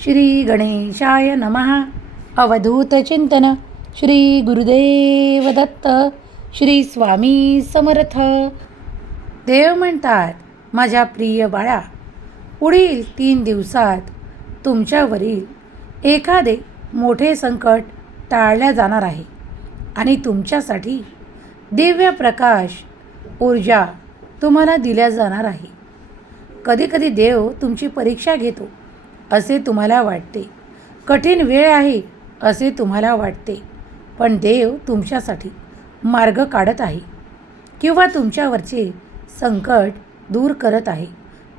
श्री गणेशाय नमः. अवधूत चिंतन. श्री गुरुदेव दत्त. श्री स्वामी समर्थ. देव म्हणतात, माझ्या प्रिय बाळा, पुढील 3 दिवसात तुमच्यावरील एखादे मोठे संकट टाळल्या जाणार आहे आणि तुमच्यासाठी दिव्य प्रकाश ऊर्जा तुम्हाला दिल्या जाणार आहे. कधीकधी देव तुमची परीक्षा घेतो असे तुम्हाला वाटते, कठीण वेळ आहे असे तुम्हाला वाटते, पण देव तुमच्यासाठी मार्ग काढत आहे किंवा तुमच्यावरचे संकट दूर करत आहे.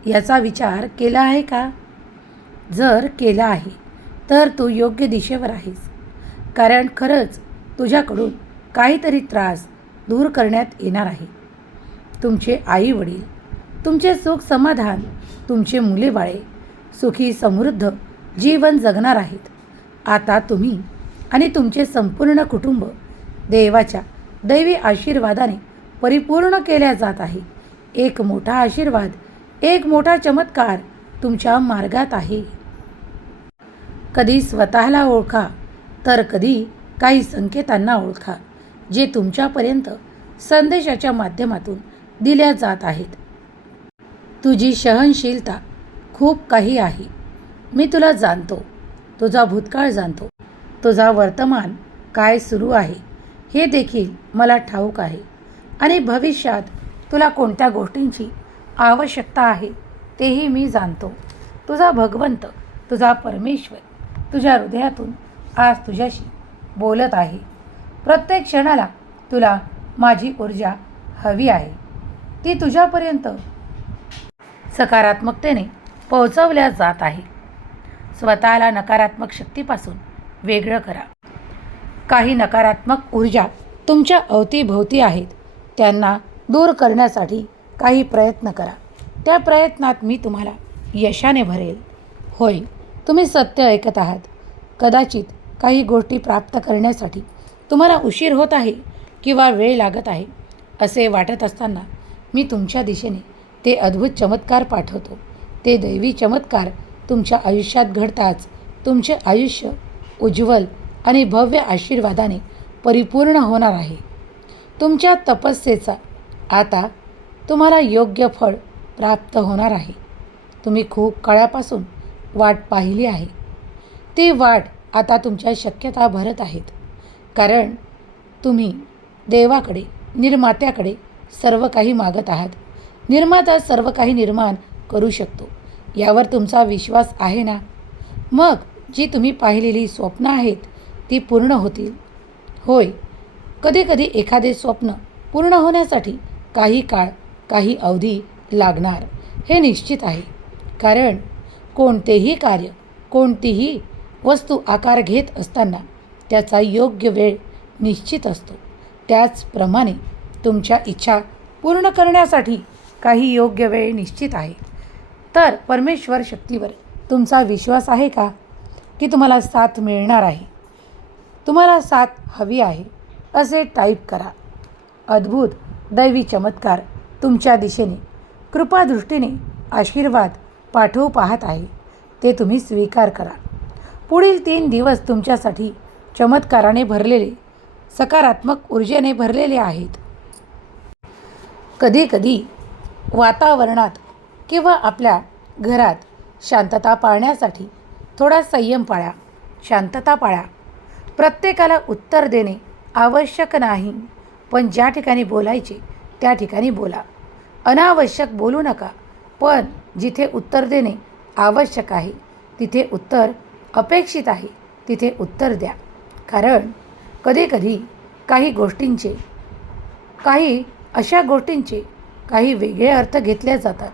याचा विचार केला आहे का? जर केला आहे तर तू योग्य दिशेवर आहेस, कारण खरंच तुझ्याकडून काहीतरी त्रास दूर करण्यात येणार आहे. तुमचे आई वडील, तुमचे सुख समाधान, तुमचे मुलेबाळे सुखी समृद्ध जीवन जगणार आहेत. आता तुम्ही आणि तुमचे संपूर्ण कुटुंब देवाच्या दैवी आशीर्वादाने परिपूर्ण केल्या जात आहे. एक मोठा आशीर्वाद, एक मोठा चमत्कार तुमच्या मार्गात आहे. कधी स्वतःला ओळखा तर कधी काही संकेतांना ओळखा, जे तुमच्यापर्यंत संदेशाच्या माध्यमातून दिल्या जात आहेत. तुझी सहनशीलता खूप काही आहे. मी तुला जाणतो, तुझा भूतकाळ जाणतो, तुझा वर्तमान काय सुरू आहे हे देखील मला ठाऊक आहे, आणि भविष्यात तुला कोणत्या गोष्टींची आवश्यकता आहे तेही मी जाणतो. तुझा भगवंत, तुझा परमेश्वर तुझ्या हृदयातून आज तुझ्याशी बोलत आहे. प्रत्येक क्षणाला तुला माझी ऊर्जा हवी आहे. ती तुझ्यापर्यंत सकारात्मकतेने पोहोचवल्या जात आहे. स्वतःला नकारात्मक शक्तीपासून वेगळं करा. काही नकारात्मक ऊर्जा तुमच्या अवतीभोवती आहेत, त्यांना दूर करण्यासाठी काही प्रयत्न करा. त्या प्रयत्नात मी तुम्हाला यशाने भरेल. होय, तुम्ही सत्य ऐकत आहात. कदाचित काही गोष्टी प्राप्त करण्यासाठी तुम्हाला उशीर होत आहे किंवा वेळ लागत आहे असे वाटत असताना मी तुमच्या दिशेने ते अद्भुत चमत्कार पाठवतो. ते दैवी चमत्कार तुमच्या आयुष्यात घडताच तुमचे आयुष्य उज्ज्वल आणि भव्य आशीर्वादाने परिपूर्ण होणार आहे. तुमच्या तपस्येचा आता तुम्हाला योग्य फळ प्राप्त होणार आहे. तुम्ही खूप काळापासून वाट पाहिली आहे. ती वाट आता तुमच्या शक्यता भरत आहेत, कारण तुम्ही देवाकडे, निर्मात्याकडे सर्व काही मागत आहात. निर्माता सर्व काही निर्माण करू शकतो यावर तुमचा विश्वास आहे ना? मग जी तुम्ही पाहिलेली स्वप्न आहेत ती पूर्ण होतील. होय, कधीकधी एखादे स्वप्न पूर्ण होण्यासाठी काही काळ, काही अवधी लागणार, हे निश्चित आहे. कारण कोणतेही कार्य, कोणतीही वस्तू आकार घेत असताना त्याचा योग्य वेळ निश्चित असतो. त्याचप्रमाणे तुमच्या इच्छा पूर्ण करण्यासाठी काही योग्य वेळ निश्चित आहे. तर परमेश्वर शक्तीवर तुमचा विश्वास आहे का की तुम्हाला साथ मिळणार आहे? तुम्हाला साथ हवी आहे असे टाईप करा. अद्भुत दैवी चमत्कार तुमच्या दिशेने कृपादृष्टीने आशीर्वाद पाठवू पाहत आहे. ते तुम्ही स्वीकार करा. पुढील 3 दिवस तुमच्यासाठी चमत्काराने भरलेले, सकारात्मक ऊर्जेने भरलेले आहेत. कधीकधी वातावरणात किंवा आपल्या घरात शांतता पाळण्यासाठी थोडा संयम पाळा, शांतता पाळा. प्रत्येकाला उत्तर देणे आवश्यक नाही, पण ज्या ठिकाणी बोलायचे त्या ठिकाणी बोला. अनावश्यक बोलू नका, पण जिथे उत्तर देणे आवश्यक आहे, तिथे उत्तर अपेक्षित आहे, तिथे उत्तर द्या. कारण कधीकधी काही गोष्टींचे, काही अशा गोष्टींचे काही वेगळे अर्थ घेतले जातात,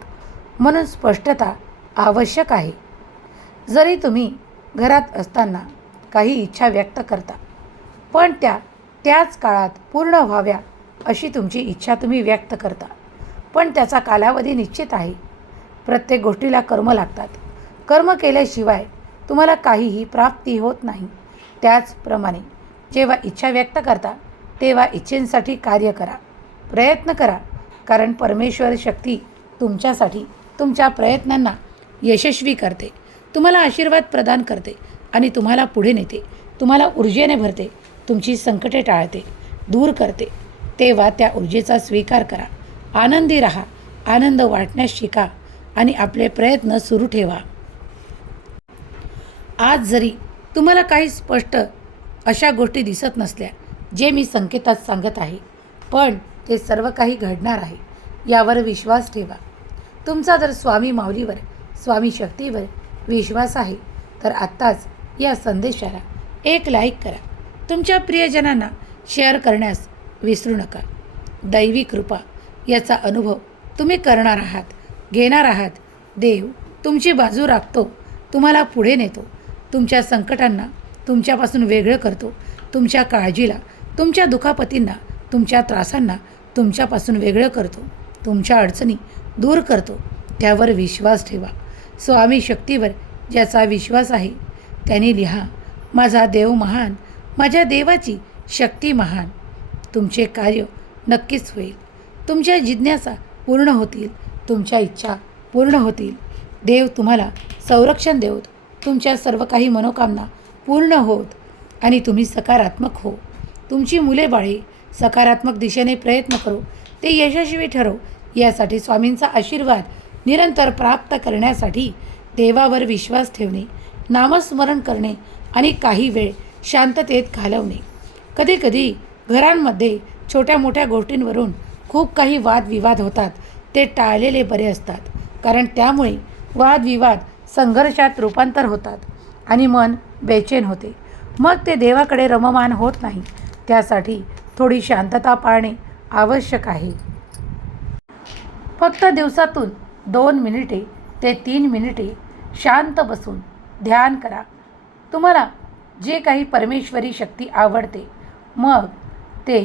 म्हणून स्पष्टता आवश्यक आहे. जरी तुम्ही घरात असताना काही इच्छा व्यक्त करता, पण त्याच काळात पूर्ण व्हाव्या अशी तुमची इच्छा तुम्ही व्यक्त करता, पण त्याचा कालावधी निश्चित आहे. प्रत्येक गोष्टीला कर्म लागतात. कर्म केल्याशिवाय तुम्हाला काहीही प्राप्ती होत नाही. त्याचप्रमाणे जेव्हा इच्छा व्यक्त करता तेव्हा इच्छेसाठी कार्य करा, प्रयत्न करा, कारण परमेश्वर शक्ती तुमच्यासाठी तुमच्या प्रयत्नांना यशस्वी करते. तुम्हाला आशीर्वाद प्रदान करते आणि तुम्हाला पुढे नेते, तुम्हाला ऊर्जेने भरते, तुमची संकटे टाळते, दूर करते. तेव्हा त्या ऊर्जेचा स्वीकार करा. आनंदी राहा, आनंद वाटण्यास शिका आणि आपले प्रयत्न सुरू ठेवा. आज जरी तुम्हाला काही स्पष्ट अशा गोष्टी दिसत नसल्या जे मी संकेतात सांगत आहे, पण ते सर्व काही घडणार आहे यावर विश्वास ठेवा. तुमचा जर स्वामी माऊलीवर, स्वामी शक्तीवर विश्वास आहे तर आत्ताच या संदेशाला एक लाईक करा. तुमच्या प्रियजनांना शेअर करण्यास विसरू नका. दैवी कृपा याचा अनुभव तुम्ही करणार आहात, घेणार आहात. देव तुमची बाजू राखतो, तुम्हाला पुढे नेतो, तुमच्या संकटांना तुमच्यापासून वेगळं करतो, तुमच्या काळजीला, तुमच्या दुखापतींना, तुमच्या त्रासांना तुमच्यापासून वेगळं करतो, तुमच्या अडचणी दूर करतो. त्यावर विश्वास ठेवा. स्वामी शक्तीवर ज्याचा विश्वास आहे त्यांनी लिहा, माझा देव महान, माझ्या देवाची शक्ती महान. तुमचे कार्य नक्कीच होईल. तुमच्या जिज्ञासा पूर्ण होतील, तुमच्या इच्छा पूर्ण होतील. देव तुम्हाला संरक्षण देवोत, तुमच्या सर्व काही मनोकामना पूर्ण होत आणि तुम्ही सकारात्मक हो. तुमची मुले बाळे सकारात्मक दिशेने प्रयत्न करो, ते यशस्वी ठरो. यासाठी स्वामींचा आशीर्वाद निरंतर प्राप्त करण्यासाठी देवावर विश्वास ठेवणे, नामस्मरण करणे आणि काही वेळ शांततेत घालवणे. कधीकधी घरांमध्ये छोट्या मोठ्या गोष्टींवरून खूप काही वादविवाद होतात. ते टाळलेले बरे असतात, कारण त्यामुळे वादविवाद संघर्षात रूपांतर होतात आणि मन बेचैन होते. मग ते देवाकडे रममान होत नाही. त्यासाठी थोडी शांतता पाळणे आवश्यक आहे. फक्त दिवसातून 2 मिनिटे ते 3 मिनिटे शांत बसून ध्यान करा. तुम्हाला जे काही परमेश्वरी शक्ती आवडते, मग ते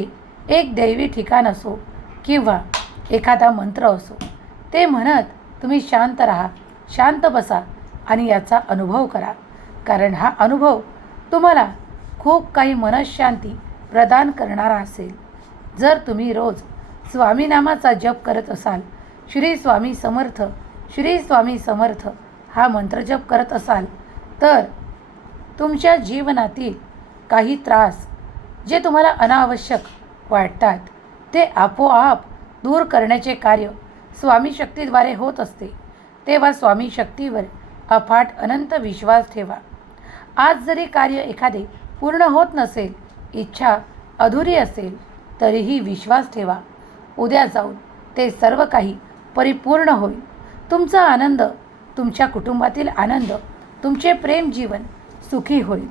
एक दैवी ठिकाण असो किंवा एखादा मंत्र असो, ते म्हणत तुम्ही शांत राहा, शांत बसा आणि याचा अनुभव करा. कारण हा अनुभव तुम्हाला खूप काही मनःशांती प्रदान करणारा असेल. जर तुम्ही रोज स्वामी नामाचा जप करत असाल, श्री स्वामी समर्थ, श्री स्वामी समर्थ हा मंत्र जप करत असाल, तर तुमच्या जीवनातील काही त्रास जे तुम्हाला अनावश्यक वाटतात ते आपोआप दूर करण्याचे कार्य स्वामी शक्तीद्वारे होत असते. तेव्हा स्वामी शक्तीवर अफाट अनंत विश्वास ठेवा. आज जरी कार्य एखादे पूर्ण होत नसेल, इच्छा अधुरी असेल, तरीही विश्वास ठेवा. उद्या जाऊन ते सर्व काही परिपूर्ण होईल. तुमचा आनंद, तुमच्या कुटुंबातील आनंद, तुमचे प्रेम जीवन सुखी होईल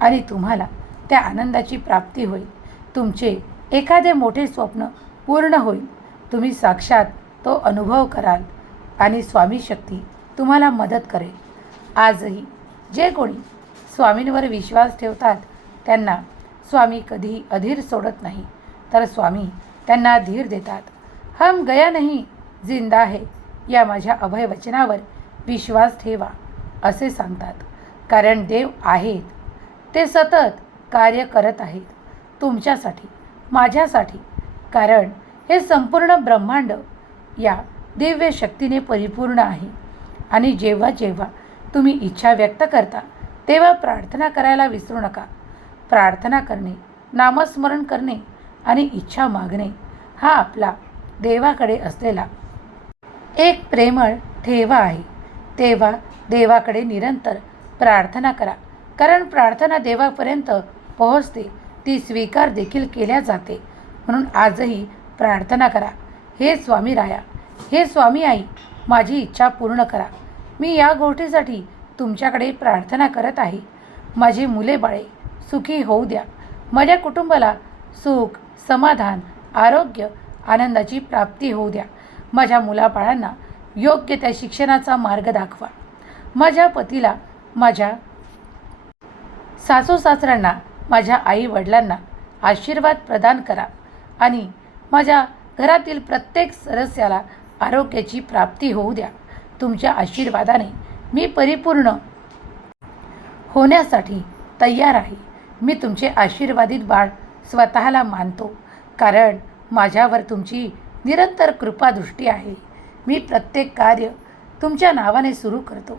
आणि तुम्हाला त्या आनंदाची प्राप्ती होईल. तुमचे एखादे मोठे स्वप्न पूर्ण होईल. तुम्ही साक्षात तो अनुभव कराल आणि स्वामी शक्ती तुम्हाला मदत करेल. आजही जे कोणी स्वामींवर विश्वास ठेवतात त्यांना स्वामी कधीही अधीर सोडत नाही, तर स्वामी त्यांना धीर देतात. हम गया नहीं, जिंदा है या माझ्या अभय वचनावर विश्वास ठेवा असे सांगतात. कारण देव आहेत, ते सतत कार्य करत आहेत तुमच्यासाठी, माझ्यासाठी. कारण हे संपूर्ण ब्रह्मांड या दिव्य शक्तीने परिपूर्ण आहे. आणि जेव्हा जेव्हा तुम्ही इच्छा व्यक्त करता तेव्हा प्रार्थना करायला विसरू नका. प्रार्थना करणे, नामस्मरण करणे आणि इच्छा मागणे हा आपला देवाकडे असलेला एक प्रेमळ ठेवा आहे. तेव्हा देवाकडे निरंतर प्रार्थना करा, कारण प्रार्थना देवापर्यंत पोहोचते, ती स्वीकार देखील केल्या जाते. म्हणून आजही प्रार्थना करा, हे स्वामी राया, हे स्वामी आई, माझी इच्छा पूर्ण करा. मी या गोष्टीसाठी तुमच्याकडे प्रार्थना करत आहे. माझी मुले बाळे सुखी होऊ द्या. माझ्या कुटुंबाला सुख, समाधान, आरोग्य, आनंदाची प्राप्ती होऊ द्या. माझ्या मुलाबाळांना योग्य त्या शिक्षणाचा मार्ग दाखवा. माझ्या पतीला, माझ्या सासू सासऱ्यांना, माझ्या आई वडिलांना आशीर्वाद प्रदान करा आणि माझ्या घरातील प्रत्येक सदस्याला आरोग्याची प्राप्ती होऊ द्या. तुमच्या आशीर्वादाने मी परिपूर्ण होण्यासाठी तयार आहे. मी तुमचे आशीर्वादित बाळ स्वतःला मानतो, कारण माझ्यावर तुमची निरंतर कृपादृष्टी आहे. मी प्रत्येक कार्य तुमच्या नावाने सुरू करतो.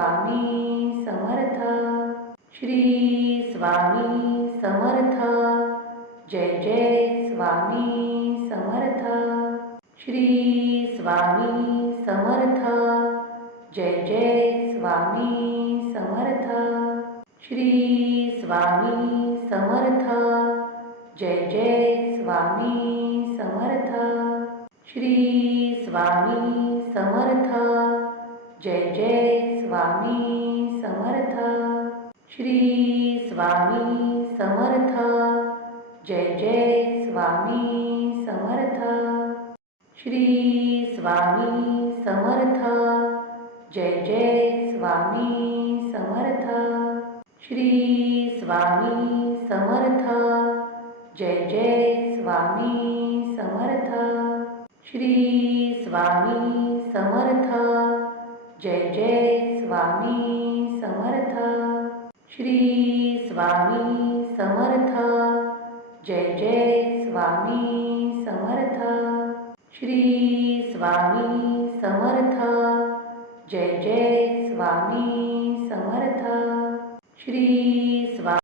स्वामी समर्थ. श्री स्वामी समर्थ. जय जय स्वामी समर्थ. श्री स्वामी समर्थ. जय जय स्वामी समर्थ. श्री स्वामी समर्थ. जय जय स्वामी समर्थ. श्री स्वामी समर्थ. जय जय स्वामी समर्थ. श्री स्वामी समर्थ. जय जय स्वामी समर्थ. श्री स्वामी समर्थ. जय जय स्वामी समर्थ. श्री स्वामी समर्थ. जय जय स्वामी समर्थ. श्री स्वामी समर्थ. जय जय स्वामी समर्थ. श्री स्वामी समर्थ. जय जय स्वामी समर्थ. श्री स्वामी समर्थ. जय जय स्वामी समर्थ. श्री